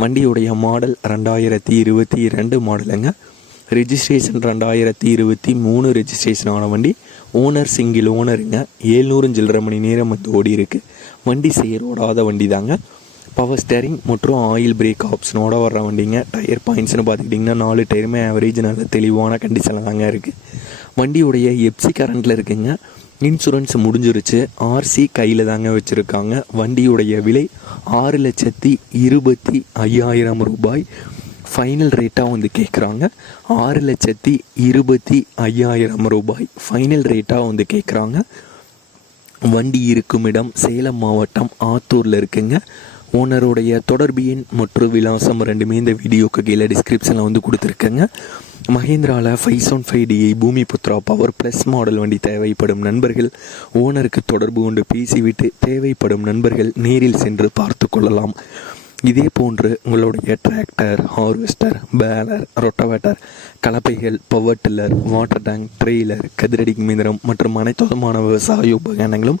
வண்டியுடைய மாடல் ரெண்டாயிரத்தி இருபத்தி ரெண்டு மாடலுங்க. ரெஜிஸ்ட்ரேஷன் ரெண்டாயிரத்தி இருபத்தி மூணு ரெஜிஸ்ட்ரேஷன் ஆன வண்டி. ஓனர் சிங்கிள் ஓனருங்க ஏழ்நூறு சில்லரை மணி நேரம் வந்து ஓடி இருக்கு. வண்டி சேரோடாத வண்டி தாங்க பவர் ஸ்டேரிங் மற்றும் ஆயில் பிரேக் ஆப்ஷனோட வர்ற வண்டிங்க. டயர் பாயிண்ட்ஸ்னு பார்த்துக்கிட்டிங்கன்னா நாலு டயருமே ஆவரேஜ் நல்ல தெளிவான கண்டிஷனில் தாங்க இருக்குது வண்டியுடைய எப்சி கரண்ட்டில் இருக்குங்க. இன்சூரன்ஸ் முடிஞ்சிருச்சு. ஆர்சி கையில் தாங்க வச்சுருக்காங்க. வண்டியுடைய விலை ஆறு லட்சத்தி இருபத்தி ஐயாயிரம் ரூபாய். ஃபைனல் ரேட்டாக வந்து கேட்குறாங்க ஆறு லட்சத்தி இருபத்தி ஐயாயிரம் ரூபாய். ஃபைனல் ரேட்டாக வந்து கேட்குறாங்க வண்டி இருக்கும் இடம் சேலம் மாவட்டம் ஆத்தூரில் இருக்குங்க. ஓனருடைய தொடர்பு எண் மற்றும் விலாசம் ரெண்டுமே இந்த வீடியோக்கு கீழே டிஸ்கிரிப்ஷனில் வந்து கொடுத்துருக்கேங்க. மஹேந்திராவில் five one five DI Bhoomi Putra power plus model வண்டி தேவைப்படும் நண்பர்கள் ஓனருக்கு தொடர்பு கொண்டு பேசிவிட்டு தேவைப்படும் நண்பர்கள் நேரில் சென்று பார்த்து கொள்ளலாம். இதே போன்று உங்களுடைய tractor harvester baler rotavator கலப்பைகள் power tiller water tank trailer கதிரடி மிந்திரம் மற்றும் அனைத்து விதமான விவசாய உபகரணங்களும்